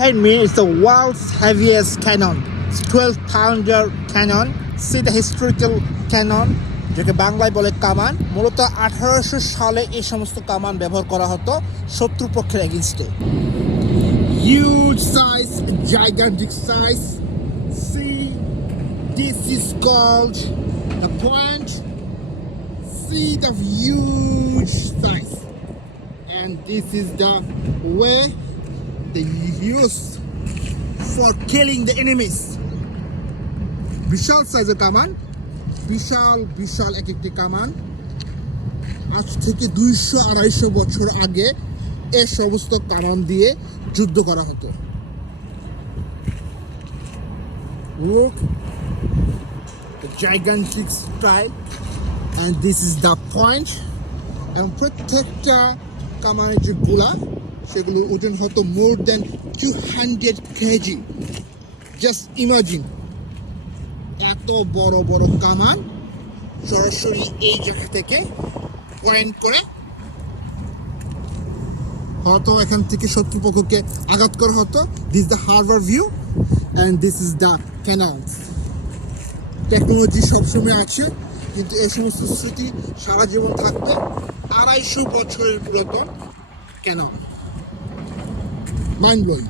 behind me is the world's heaviest cannon. It's 12-pounder cannon. See the historical cannon, যেটা বাংলায় বলে কামান। মূলত 1800 সালে এই সমস্ত কামান ব্যবহার করা হতো শত্রুপক্ষের এগেইনস্টে। Huge size, gigantic size. See, this is called the point. See the huge size, and this is the way they use for killing the enemies. বিশাল সাইজের কামান, বিশাল এক একটি কামান। আজ থেকে 200-250 বছর আগে এই সমস্ত কামান দিয়ে যুদ্ধ করা হতো। Look, the gigantic strike, and this is the point. And প্রত্যেকটা কামানের যে গোলা সেগুলো ওজন হতো more than 200 kg. Just imagine, এত বড় বড় কামান সরাসরি এই জায়গা থেকে পয়েন্ট করে হয়তো এখান থেকে শত্রুপক্ষকে আঘাত করা হতো। This the harbour view and this is the cannons. Technology সবসময় আছে, কিন্তু এই সমস্ত স্মৃতি সারা জীবন থাকবে। 250 বছরের পুরাতন ক্যানন, মাইন্ড ব্লোয়িং।